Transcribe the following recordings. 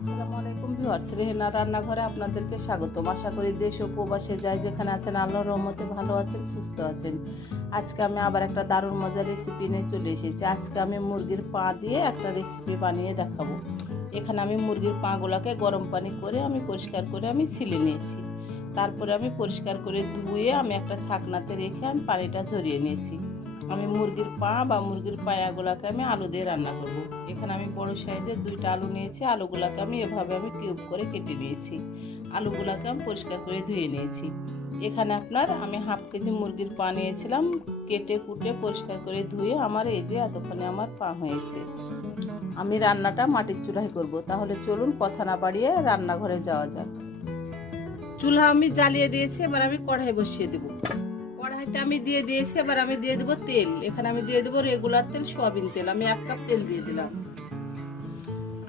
আসসালামু আলাইকুম ভিউয়ার্স, রেহেনার রান্নাঘরে আপনাদেরকে স্বাগতম। আশা করি দেশ ও প্রবাসে যাই যেখানে আছেন আল্লাহর রহমতে ভালো আছেন, সুস্থ আছেন। আজকে আমি আবার একটা দারুণ মজার রেসিপি নিয়ে চলে এসেছি। আজকে আমি মুরগির পা দিয়ে একটা রেসিপি বানিয়ে দেখাবো। এখানে আমি মুরগির পাগুলোকে গরম পানি করে আমি পরিষ্কার করে আমি ছিলে নিয়েছি। তারপরে আমি পরিষ্কার করে ধুয়ে আমি একটা ছাকনাতে রেখে আমি পানিটা ঝরিয়ে নিয়েছি। আমি মুরগির পা বা মুরগির পায়াগুলোকে আমি আলু দিয়ে রান্না করব। এখানে আমি বড় সাইজের 2টা আলু নিয়েছি। আলুগুলোকে আমি এভাবে আমি কিউব করে কেটে নিয়েছি। আলুগুলোকে আমি পরিষ্কার করে ধুয়ে নিয়েছি। এখানে আমি হাফ কেজি মুরগির পা নিয়েছিলাম, কেটে কুটে পরিষ্কার করে ধুয়ে আমার এই যে এতক্ষণে আমার পা হয়েছে। আমি রান্নাটা মাটির চুলায় করব। তাহলে চলুন কথা না বাড়িয়ে রান্নাঘরে যাওয়া যাক। চুলা আমি জ্বালিয়ে দিয়েছি, এবার আমি কড়াই বসিয়ে দেবো। কড়াইটা আমি দিয়ে দিয়েছি, এবার আমি দিয়ে দেবো তেল। এখানে আমি দিয়ে দেবো রেগুলার তেল, সয়াবিন তেল। আমি 1 কাপ তেল দিয়ে দিলাম।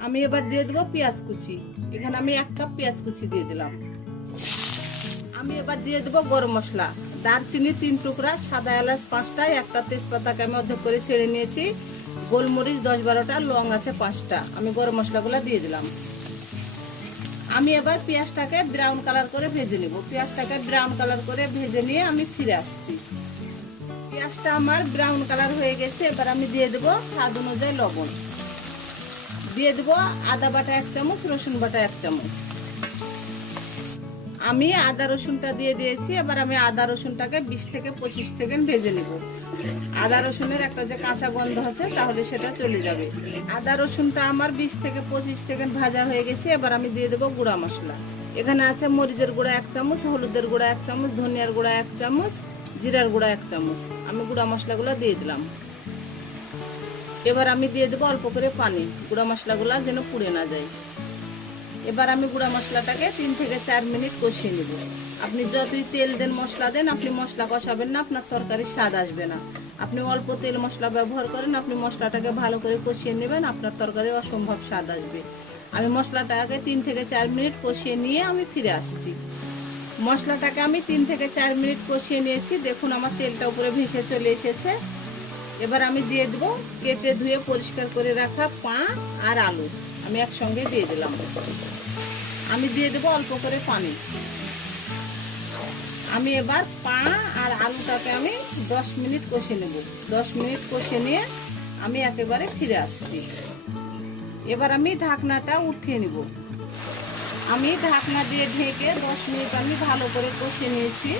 আমি এবার দিয়ে দেবো পেঁয়াজ কুচি। এখানে আমি 1 কাপ পেঁয়াজ কুচি দিয়ে দিলাম। আমি এবার দিয়ে দেবো গরম মশলা, দারচিনি 3 টুকরা, সাদা এলাচ 5টা, একটা তেজপাতাকে আমি অর্ধেক করে ছেড়ে নিয়েছি, গোলমরিচ 10-12টা, লং আছে 5টা। আমি গরম মশলাগুলো দিয়ে দিলাম। আমি এবার পেঁয়াজটাকে ব্রাউন কালার করে ভেজে নেব। পেঁয়াজটাকে ব্রাউন কালার করে ভেজে নিয়ে আমি ফিরে আসছি। পেঁয়াজটা আমার ব্রাউন কালার হয়ে গেছে। এবার আমি দিয়ে দেব স্বাদ অনুযায়ী লবণ, দিয়ে দেব আদা বাটা 1 চামচ, রসুন বাটা 1 চামচ। আমি আদা রসুনটা দিয়ে দিয়েছি। এবার আমি আদা রসুনটাকে 20 থেকে 25 সেকেন্ড ভেজে নেব। আদা রসুনের একটা যে কাঁচা গন্ধ আছে তাহলে সেটা চলে যাবে। আদা রসুনটা আমার 20 থেকে 25 সেকেন্ড ভাজা হয়ে গেছে। এবার আমি দিয়ে দেবো গুঁড়া মশলা। এখানে আছে মরিচের গুঁড়া 1 চামচ, হলুদের গুঁড়া 1 চামচ, ধনিয়ার গুঁড়া 1 চামচ, জিরার গুঁড়া 1 চামচ। আমি গুঁড়া মশলাগুলো দিয়ে দিলাম। এবার আমি দিয়ে দেবো অল্প করে পানি, গুঁড়া মশলাগুলো যেন পুড়ে না যায়। এবার আমি গুঁড়া মশলাটাকে 3 থেকে 4 মিনিট কষিয়ে নেব। আপনি যতই তেল দেন মশলা দেন, আপনি মশলা কষাবেন না, আপনার তরকারির স্বাদ আসবে না। আপনি অল্প তেল মশলা ব্যবহার করেন, আপনি মশলাটাকে ভালো করে কষিয়ে নেবেন, আপনার তরকারির অসম্ভব স্বাদ আসবে। আমি মশলাটাকে 3 থেকে 4 মিনিট কষিয়ে নিয়ে আমি ফিরে আসছি। মশলাটাকে আমি 3 থেকে 4 মিনিট কষিয়ে নিয়েছি। দেখুন আমার তেলটা উপরে ভেসে চলে এসেছে। এবার আমি দিয়ে দেবো কেটে ধুয়ে পরিষ্কার করে রাখা পা আর আলু। আমি একসঙ্গে দিয়ে দিলাম। আমি দিয়ে দেবো অল্প করে পানি। আমি এবার পা আর আলুটাকে আমি 10 মিনিট কষে নেব। 10 মিনিট কষে নিয়ে আমি একেবারে ফিরে আসছি। এবার আমি ঢাকনাটা উঠিয়ে নেব। আমি ঢাকনা দিয়ে ঢেকে 10 মিনিট আমি ভালো করে কষে নিয়েছি।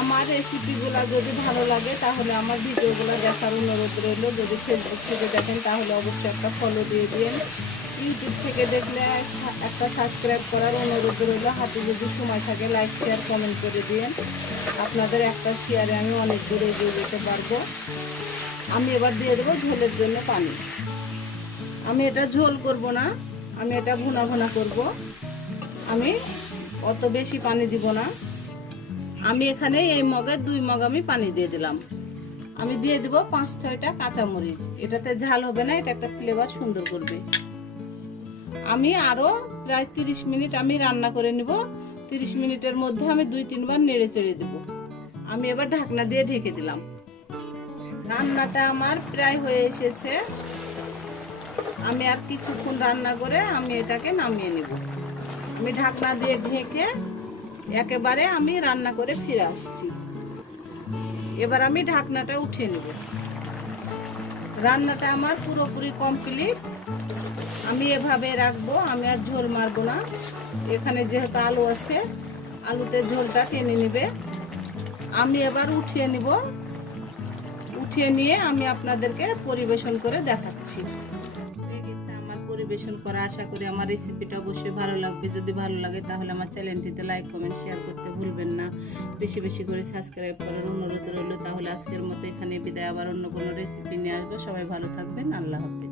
আমার রেসিপিগুলো যদি ভালো লাগে তাহলে আমার ভিডিওগুলো দেখার অনুরোধ রইল। যদি ফেসবুক থেকে দেখেন তাহলে অবশ্যই একটা ফলো দিয়ে দিন। ইউটিউব থেকে দেখলে একটা সাবস্ক্রাইব করার অনুরোধ রইল। হাতে যদি সময় থাকে লাইক শেয়ার কমেন্ট করে দিন। আপনাদের একটা শেয়ারে আমি অনেক দূরে এগিয়ে যেতে পারবো। আমি এবার দিয়ে দেবো ঝোলের জন্য পানি। আমি এটা ঝোল করব না, আমি এটা ভুনা ভুনা করব। আমি অত বেশি পানি দিব না। আমি এখানে এই মগে 2 মগ আমি পানি দিয়ে দিলাম। আমি দিয়ে দেবো 5-6টা কাঁচামরিচ। এটাতে ঝাল হবে না, এটা একটা ফ্লেভার সুন্দর করবে। আমি আরো প্রায় 30 মিনিট আমি রান্না করে নিব। 30 মিনিটের মধ্যে আমি 2-3 বার নেড়ে চেড়ে দেব। আমি এবার ঢাকনা দিয়ে ঢেকে দিলাম। রান্নাটা আমার প্রায় হয়ে এসেছে। আমি আর কিছুক্ষণ রান্না করে আমি এটাকে নামিয়ে নেব। আমি ঢাকনা দিয়ে ঢেকে একেবারে আমি রান্না করে ফিরে আসছি। এবার আমি ঢাকনাটা উঠিয়ে নেব। রান্নাটা আমার পুরোপুরি কমপ্লিট। আমি এভাবে রাখবো, আমি আর ঝোল মারবো না। এখানে যেহেতু আলু আছে, আলুতে ঝোলটা টেনে নেবে। আমি এবার উঠিয়ে নিব। উঠিয়ে নিয়ে আমি আপনাদেরকে পরিবেশন করে দেখাচ্ছি। আমার পরিবেশন করা, আশা করি আমার রেসিপিটা অবশ্যই ভালো লাগবে। যদি ভালো লাগে তাহলে আমার চ্যানেলটিতে লাইক কমেন্ট শেয়ার করতে ভুলবেন না। বেশি বেশি করে সাবস্ক্রাইব করার অনুরোধ রইল। তাহলে আজকের মতো এখানে বিদায়। আবার অন্য কোনো রেসিপি নিয়ে আসবো। সবাই ভালো থাকবেন। আল্লাহ হাফেজ।